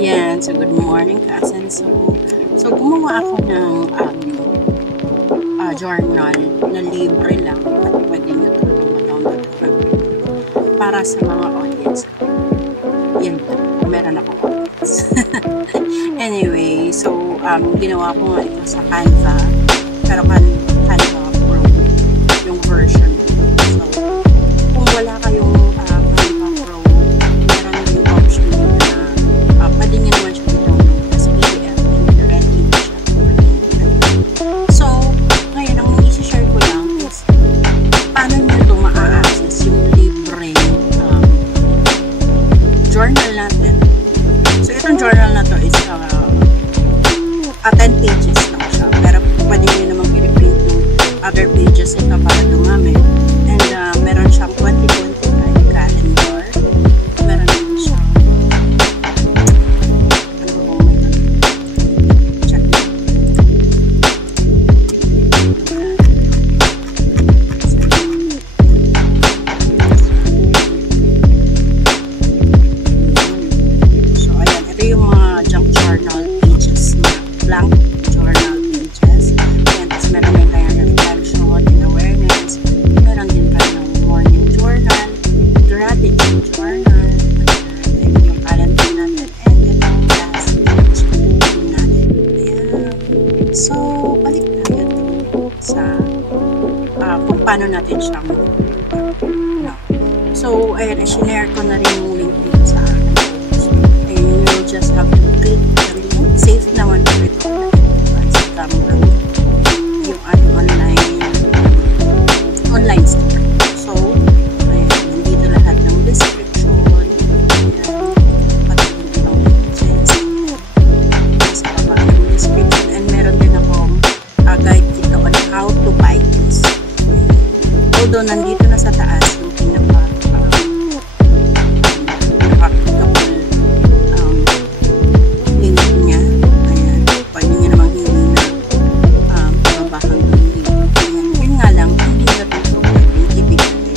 Ayan, so good morning cousin. So gumawa ako ng journal na libre lang at pwede nyo talagang ma-download para sa mga audience. Yan lang, meron akong audience. Anyway, so ginawa ko nga ito sa Canva, pero Canva Pro yung version. So kung wala kayong Canva Pro, meron din option na pwede nyo naman siya i-download as PDF and ready na siya for internet. So ngayon, ang isi-share ko lang is paano nyo ito ma-access yung libreng journal natin. So itong journal na to is 10 pages lang siya, pero pwede nyo naman i-reprint yung other pages ito para dumami. And meron siyang 2025 calendar, meron din siyang ano ba bang check so ayan, ito yung mga junk journal pages, blank journal pages. Ayan, tapos meron din kayang reflection and awareness, meron din kayang morning journal, gratitude journal, and yung calendar natin, and itong last page natin. Ayan. So balik tayo dun sa kung paano natin siya no. So ayan, i-share ko na rin yung link dito sa akin. And you will just have to click the link. Safe naman po ito sa Gumroad, yung ating online store. So ayan, nandito lahat ng description, ayan, pati din ng images nasa baba ng description, and meron din akong guide dito on how to buy this. Although nandito na sa taas yung pinaka-applicable link niya. Ayan, pwede niya namang hindi na pababa hanggang dito. Ayan, yun nga lang, hindi na dito pwede ibigay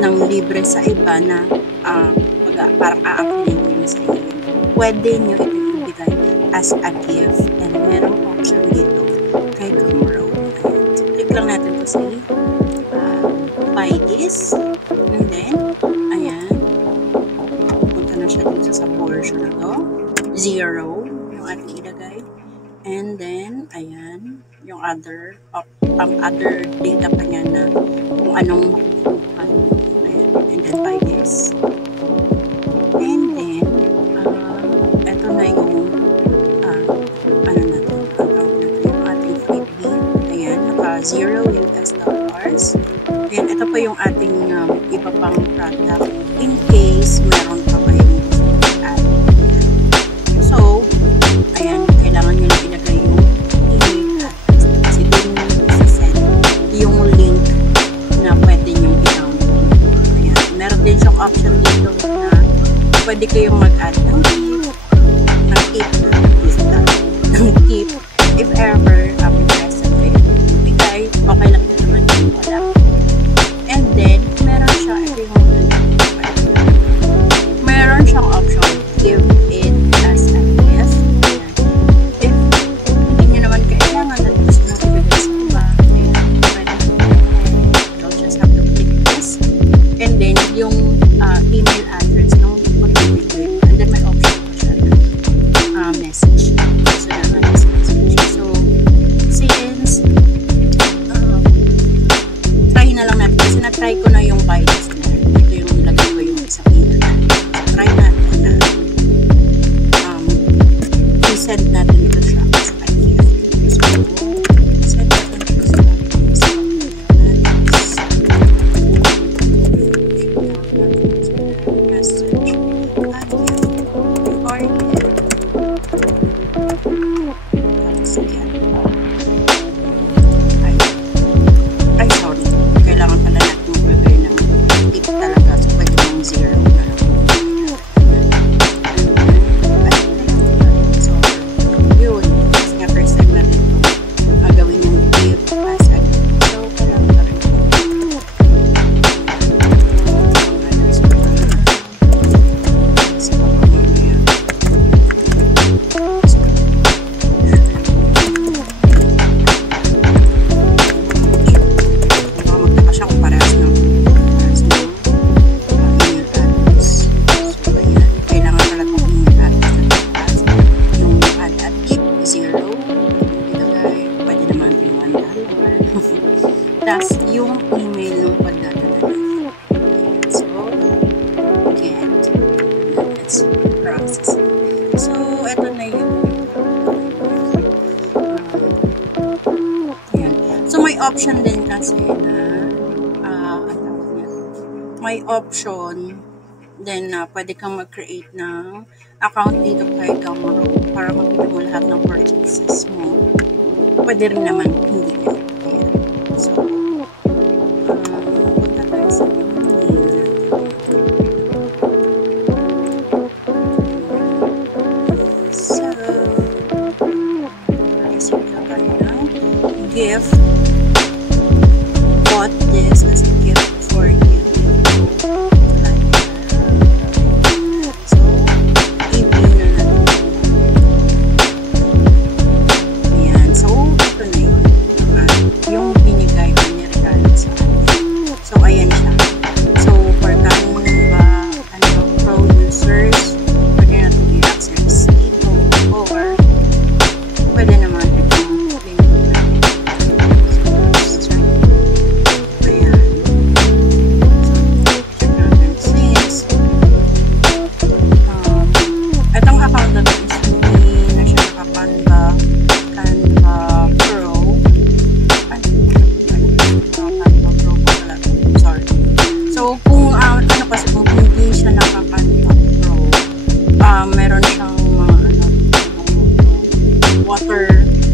ng libre sa iba na parang a-apply nyo sa iyo. Pwede nyo ito ibigay as a gift, and merong option dito kay Gumroad. Ayan, so click lang natin to say buy this, and then ayan, punta na siya dito sa portion na to, 0 yung ating ilagay, and then ayan yung other data pa niya na kung anong makukuha nyo. Ayan, and then buy this, and then eto na yung ano natin, ang tawag natin yung ating freebie. Ayan, naka 0 US dollars. Ayan, ito pa yung ating iba pang product in case meron pa kayong gusto i-add. So, ayan, kailangan nyo lang ilagay yung email address kasi doon nyo isi-send yung link na pwede nyo i-download. Ayan, meron din siyang option dito na pwede kayong mag-add ng tip, if ever present kayo bigay, okay lang din naman yung wala. And then, meron siya, meron siyang option, give it as a gift. If hindi nyo naman kailangan at gusto nang ibigay sa iba, pwede, you'll just have to click this, and then yung email address ng magbibigay, and then may option pa siya na message. So, since it's processing. So, ito na yung yan. So, may option din kasi na may option then pwede kang mag-create ng account dito kay Gumroad para makita mo lahat ng purchases mo. Pwede rin naman hindi na. So, punta tayo sa gift. Bought this as a gift for you.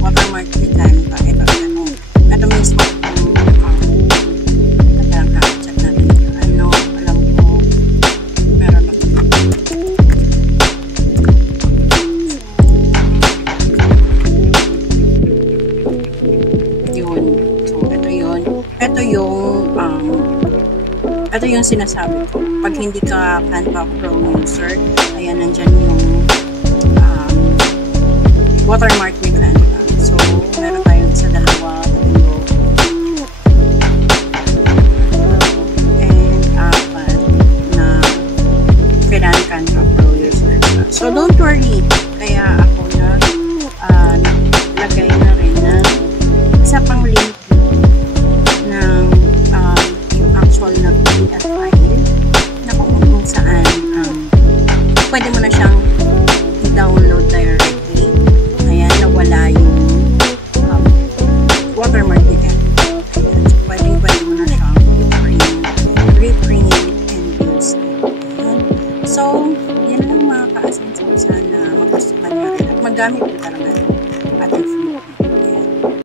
Watermark ni Canva. Ito mismo check natin. Alam ko meron na yun. So, ito yung sinasabi ko. Pag hindi ka Canva Pro user, ayan, nandyan yung watermark ni Canva. So, meron tayong isa, dalawa, tatlo, and apat na kailangan Canva Pro user. So, don't worry. Kaya ako naglagay na rin ng isa pang link ng yung actual na PDF file na kung saan pwede mo na siyang i-download directly. Wala yung watermark ni Canva. Pwede mo na siyang reprint and use. So, yan lang mga ka-asenso. Sana magustuhan nyo rin at magamit nyo talaga.